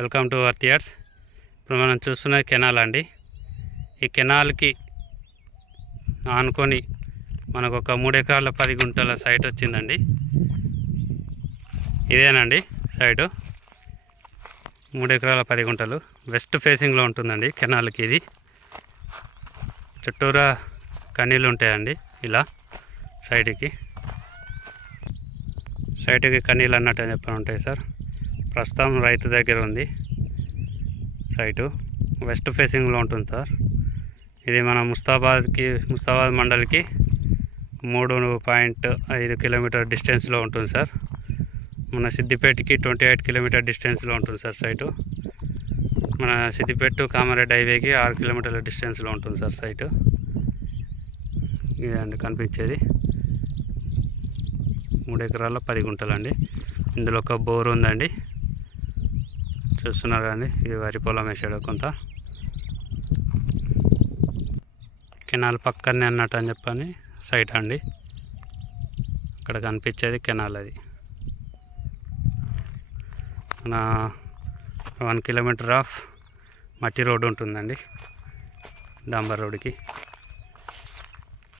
Welcome to earth yards. ఇప్పుడు మనం చూస్తున్నది కెనాల్ అండి. ఈ కెనాల్కి ఆనుకొని మనకు ఒక 3 ఎకరాల 10 గుంటల సైట్ వచ్చిందండి. ఇదేనండి సైటు, 3 ఎకరాల 10 గుంటలు వెస్ట్ ఫేసింగ్లో ఉంటుందండి కెనాల్కి. ఇది చుట్టూరా కన్నీళ్ళు ఉంటాయండి. ఇలా సైడ్కి కన్నీళ్ళు అన్నట్టు చెప్పని ఉంటాయి సార్. ప్రస్తుతం రైతు దగ్గర ఉంది సైటు, వెస్ట్ ఫేసింగ్లో ఉంటుంది సార్. ఇది మన ముస్తాబాద్ మండల్కి 3.5 కిలోమీటర్ డిస్టెన్స్లో ఉంటుంది సార్. మన సిద్దిపేటకి 28 కిలోమీటర్ డిస్టెన్స్లో ఉంటుంది సార్ సైటు. మన సిద్దిపేట కామారెడ్డి హైవేకి 6 కిలోమీటర్ల డిస్టెన్స్లో ఉంటుంది సార్ సైటు. ఇదండి కనిపించేది 3 ఎకరాల 10 గుంటలండి. ఇందులో ఒక బోర్ ఉందండి, చూస్తున్నారు కానీ ఇది వరి పొలం వేసాడు. కొంత కెనాల్ పక్కనే అన్నట్టు అని చెప్పని సైట్ అండి. అక్కడ కనిపించేది కెనాల్. అది మన 1 కిలోమీటర్ ఆఫ్ మట్టి రోడ్డు ఉంటుందండి, డాంబర్ రోడ్డుకి.